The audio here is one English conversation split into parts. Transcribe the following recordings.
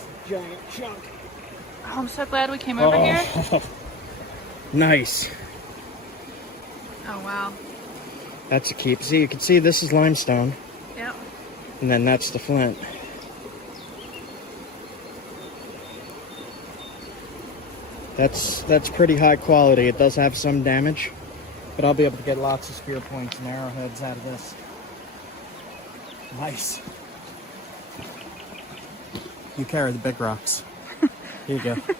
this giant chunk. Oh, I'm so glad we came over here. Nice. Oh, wow. That's a keep. See, you can see this is limestone. Yep. And then that's the flint. That's pretty high quality. It does have some damage, but I'll be able to get lots of spear points and arrowheads out of this. Nice. You carry the big rocks. Here you go. Here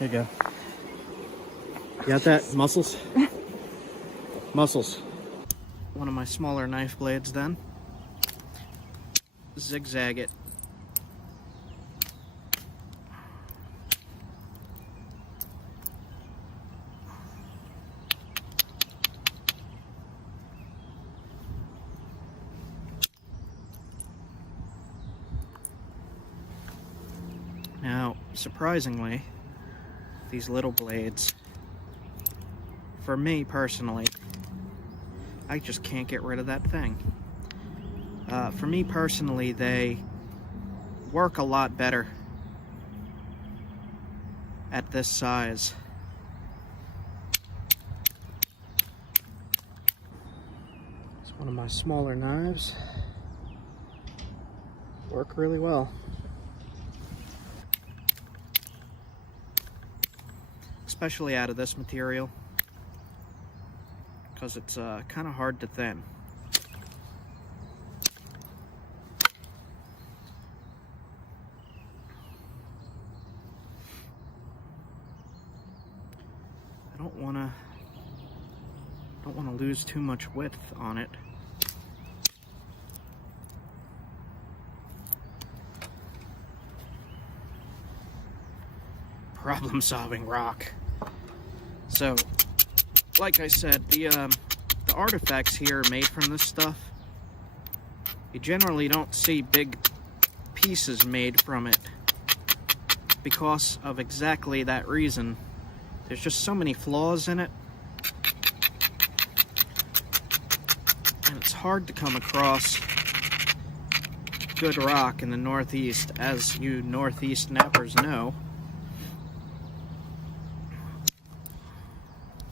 you go. You got that? Muscles? Muscles. One of my smaller knife blades then. Zigzag it. Now, surprisingly, these little blades, for me personally, I just can't get rid of that thing. For me personally, they work a lot better at this size. It's one of my smaller knives. Work really well. Especially out of this material, because it's kind of hard to thin. I don't want to lose too much width on it. Problem-solving rock. So, like I said, the artifacts here made from this stuff, you generally don't see big pieces made from it because of exactly that reason. There's just so many flaws in it, and it's hard to come across good rock in the Northeast, as you Northeast nappers know.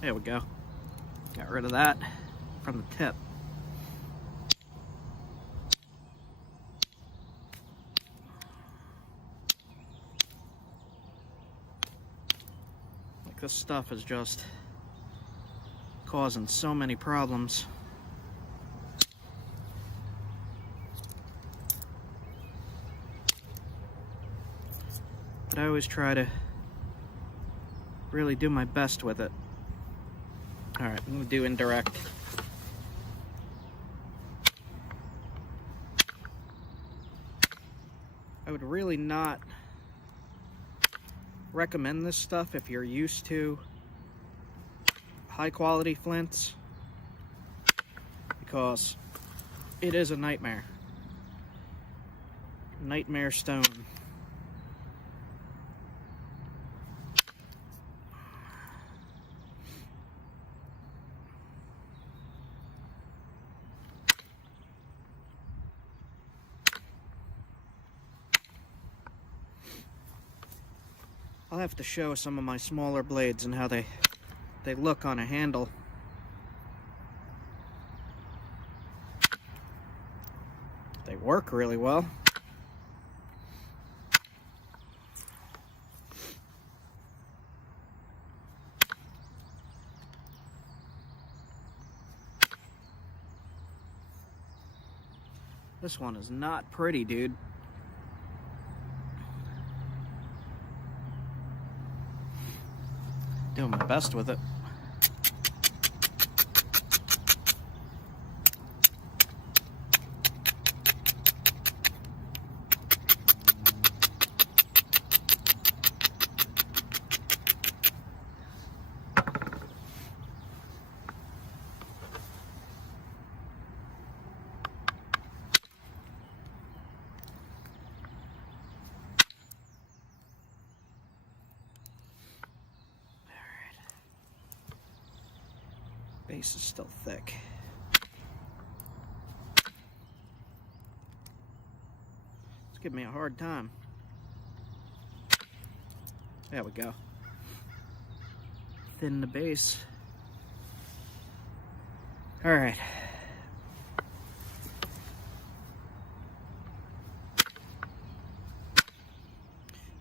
There we go. Got rid of that from the tip. Like, this stuff is just causing so many problems. But I always try to really do my best with it. Alright, I'm going to do indirect. I would really not recommend this stuff if you're used to high quality flints, because it is a nightmare. Nightmare stone. I'll have to show some of my smaller blades and how they look on a handle. They work really well. This one is not pretty, dude. Doing my best with it. Base is still thick. It's giving me a hard time. There we go. Thin the base. All right.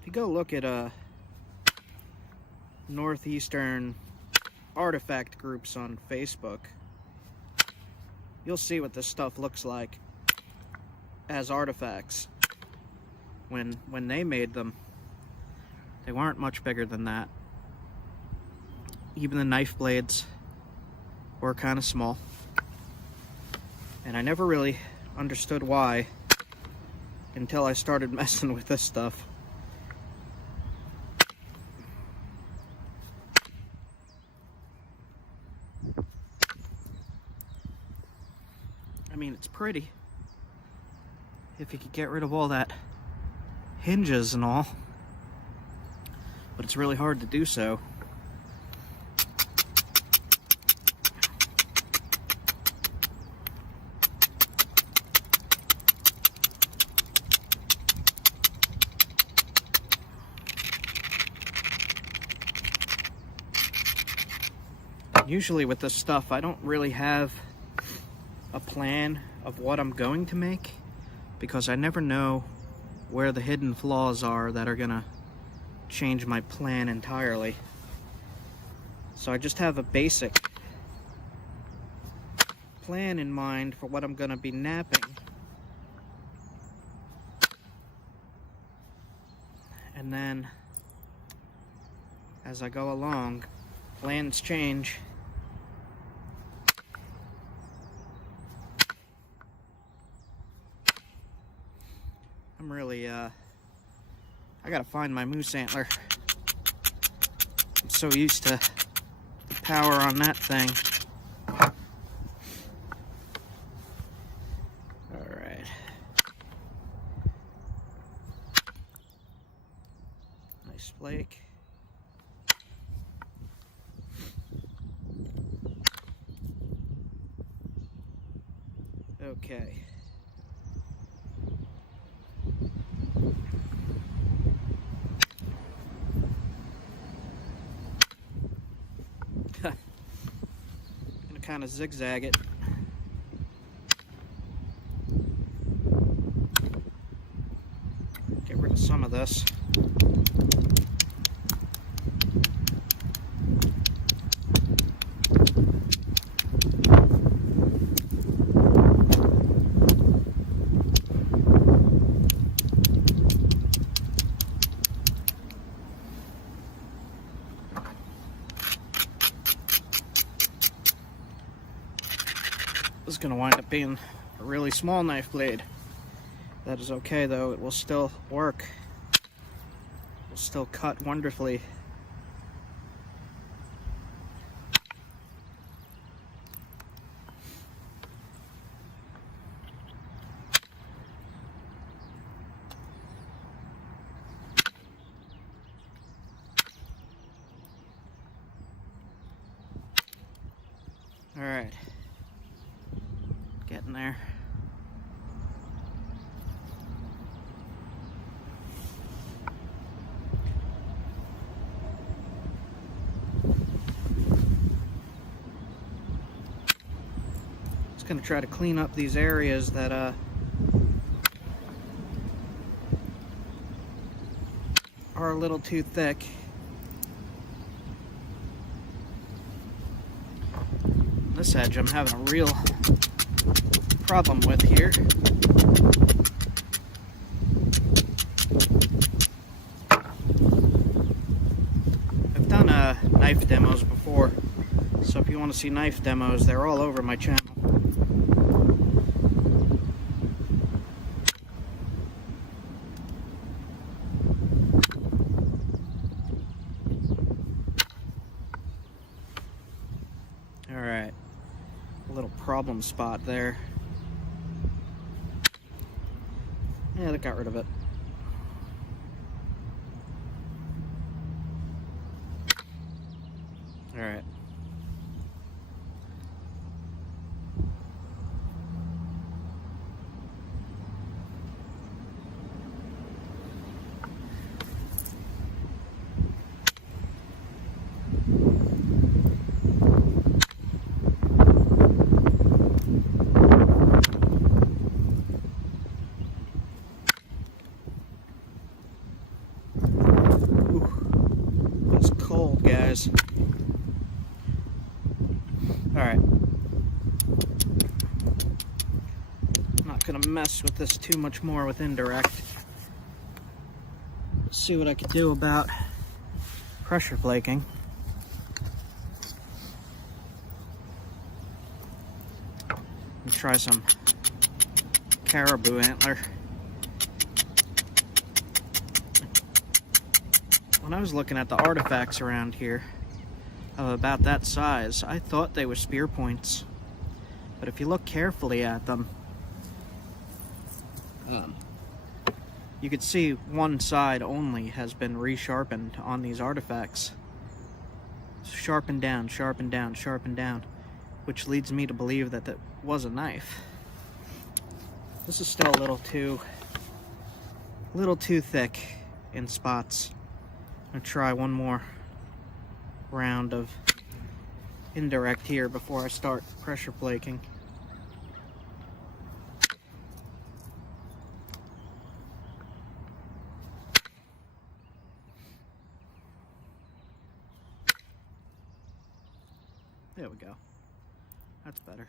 If you go look at northeastern artifact groups on Facebook, you'll see what this stuff looks like as artifacts. When they made them, they weren't much bigger than that. Even the knife blades were kind of small. And I never really understood why until I started messing with this stuff. I mean, it's pretty if you could get rid of all that hinges and all, but it's really hard to do so. Usually with this stuff, I don't really have a plan of what I'm going to make, because I never know where the hidden flaws are that are gonna change my plan entirely. So I just have a basic plan in mind for what I'm gonna be knapping. And then as I go along, plans change. I'm really, I gotta find my moose antler. I'm so used to the power on that thing. Alright. Nice flake. Okay. Gonna kind of zigzag it. Get rid of some of this. This is going to wind up being a really small knife blade. That is okay though, it will still work. It will still cut wonderfully. All right. Getting there. Just gonna try to clean up these areas that are a little too thick. This edge I'm having a real problem with here. I've done knife demos before, so if you want to see knife demos, they're all over my channel. Alright, a little problem spot there. Yeah, that got rid of it. All right. gonna mess with this too much more with indirect. See what I can do about pressure flaking. And try some caribou antler. When I was looking at the artifacts around here of about that size, I thought they were spear points. But if you look carefully at them, you could see one side only has been resharpened on these artifacts. Sharpened down, sharpened down, sharpened down, which leads me to believe that that was a knife. This is still a little too thick in spots. I'm gonna try one more round of indirect here before I start pressure flaking. There we go. That's better.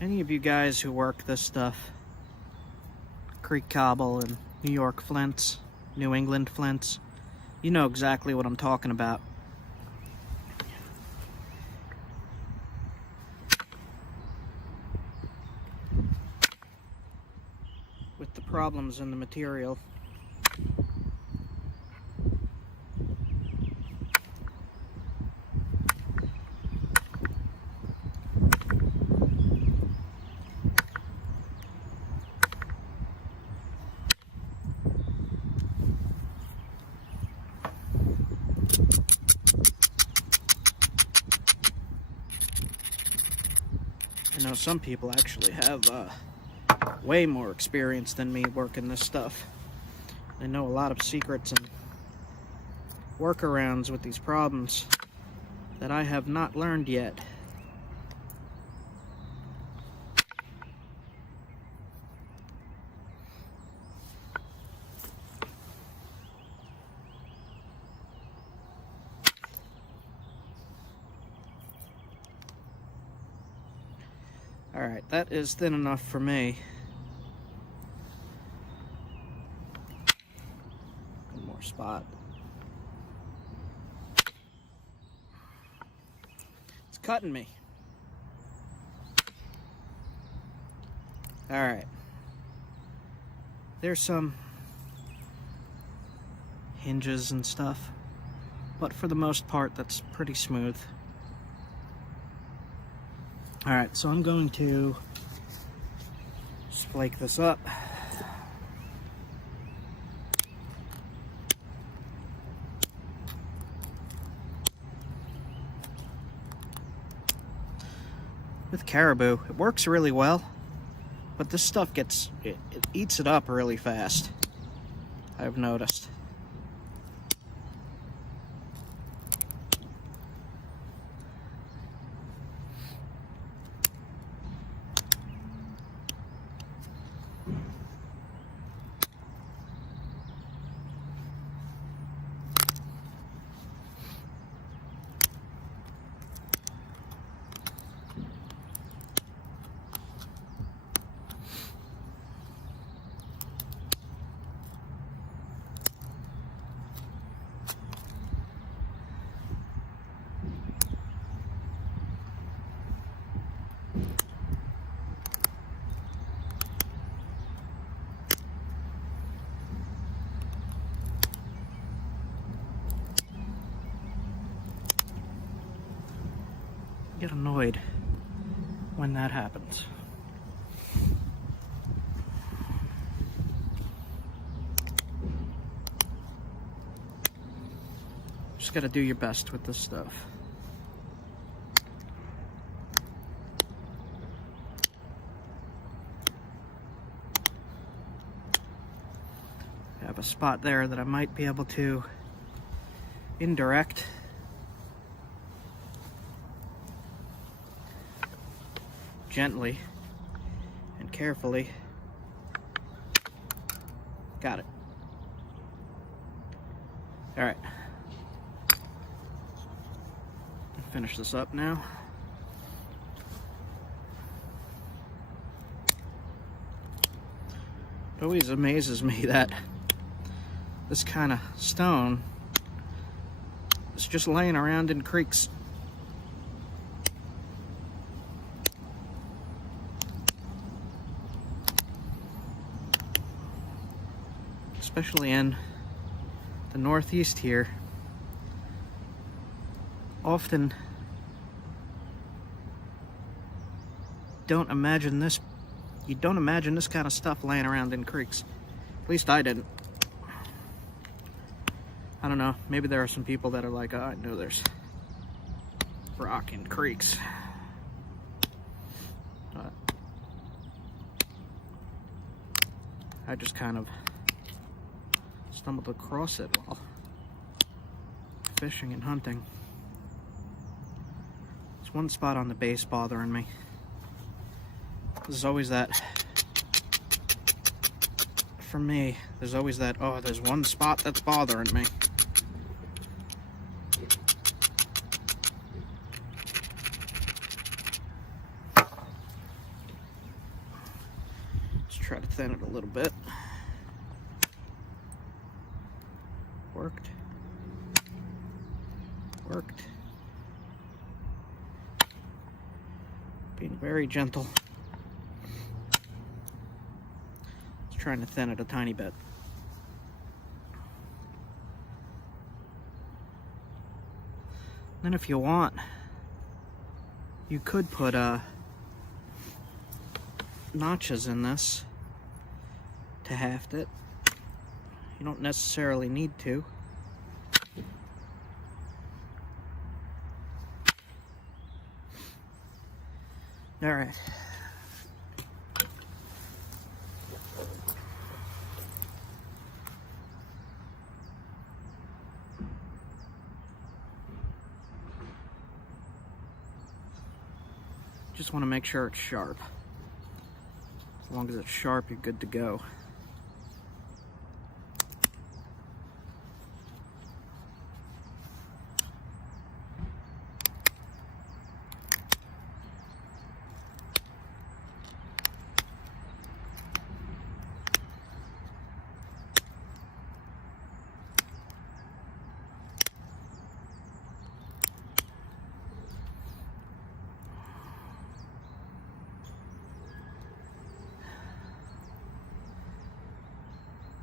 Any of you guys who work this stuff, Creek cobble and New York flints, New England flints, you know exactly what I'm talking about. With the problems in the material. I know some people actually have way more experience than me working this stuff. They know a lot of secrets and workarounds with these problems that I have not learned yet. Alright, that is thin enough for me. One more spot. It's cutting me. Alright. There's some hinges and stuff, but for the most part, that's pretty smooth. Alright, so I'm going to flake this up. With caribou, it works really well, but this stuff it eats it up really fast, I've noticed. Get annoyed when that happens. Just gotta do your best with this stuff. I have a spot there that I might be able to indirect. Gently and carefully. Got it. Alright. Finish this up now. It always amazes me that this kind of stone is just laying around in creeks. Especially in the Northeast here. Often don't imagine this. You don't imagine this kind of stuff laying around in creeks. At least I didn't. I don't know. Maybe there are some people that are like, oh, I know there's rock in creeks. But I just kind of stumbled across it while fishing and hunting. There's one spot on the base bothering me. There's always that, for me, there's always that, oh, there's one spot that's bothering me. Let's try to thin it a little bit. Worked. Worked. Being very gentle. Trying to thin it a tiny bit. Then if you want, you could put notches in this to haft it. You don't necessarily need to. All right. Just want to make sure it's sharp. As long as it's sharp, you're good to go.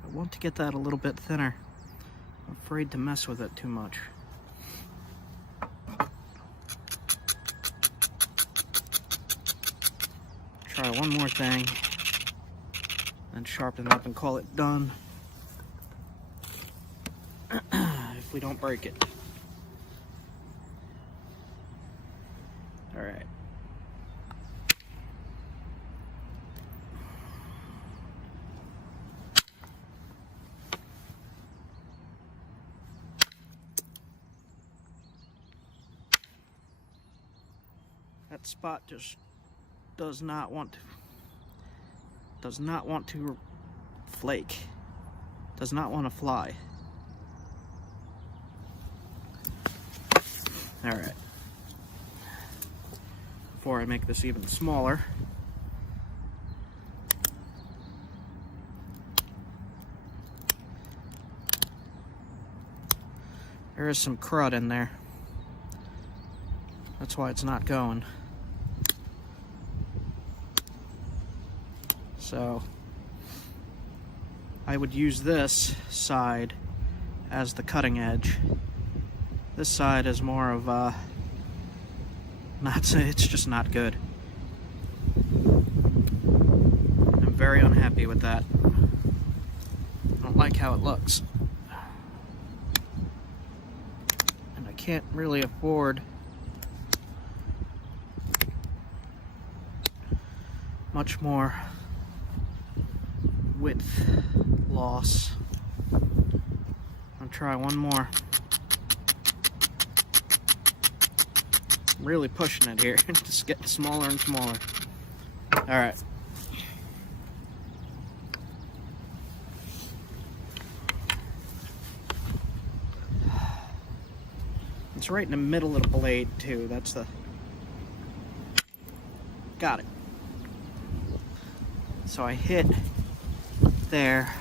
I want to get that a little bit thinner. I'm afraid to mess with it too much. Try one more thing, then sharpen it up and call it done. If we don't break it. All right. That spot just does not want to flake. Does not want to fly. All right. Before I make this even smaller, there is some crud in there. That's why it's not going. So I would use this side as the cutting edge. This side is more of it's just not good. I'm very unhappy with that. I don't like how it looks. And I can't really afford much more width loss. I'll try one more. I'm really pushing it here. It's getting smaller and smaller. All right. right in the middle of the blade too. That's the... Got it. So I hit there,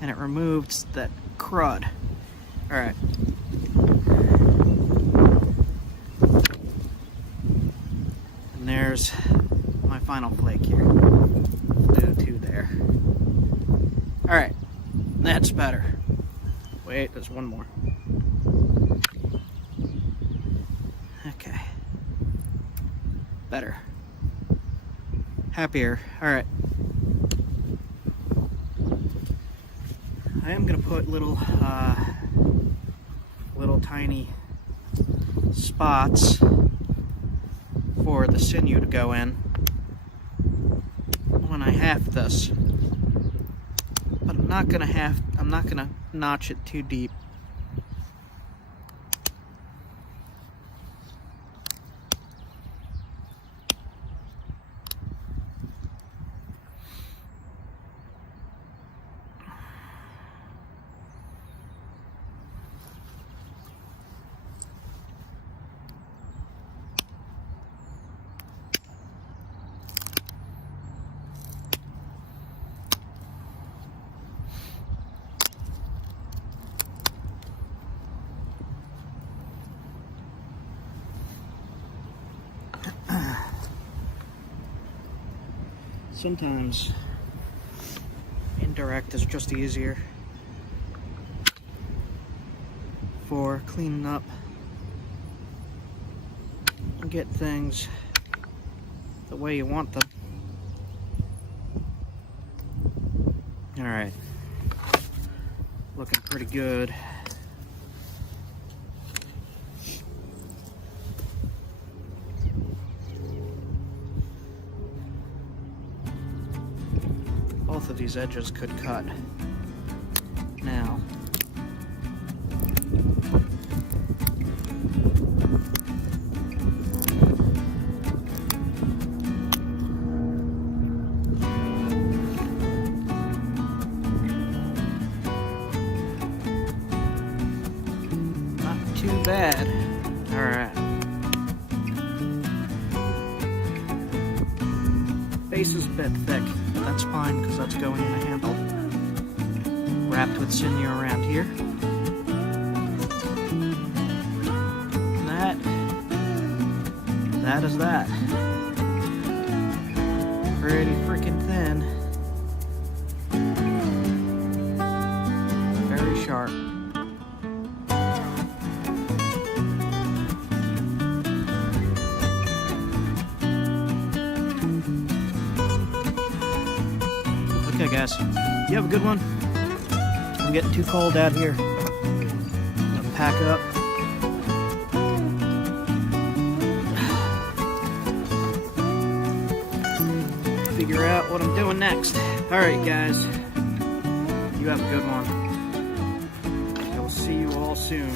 and it removed that crud. All right. And there's my final flake here. Do two there. All right, that's better. Wait, there's one more. Okay. Better. Happier. All right. I am gonna put little tiny spots for the sinew to go in when I half this. But I'm not gonna notch it too deep. Sometimes indirect is just easier for cleaning up and get things the way you want them. All right, looking pretty good. Both of these edges could cut now. Not too bad. All right. Base is a bit thick. That's fine, because that's going in a handle wrapped with sinew around here. And that is that. Pretty freaking thin. Very sharp. Okay guys, you have a good one. I'm getting too cold out here. I'm gonna pack up. Figure out what I'm doing next. Alright guys, you have a good one. I will see you all soon.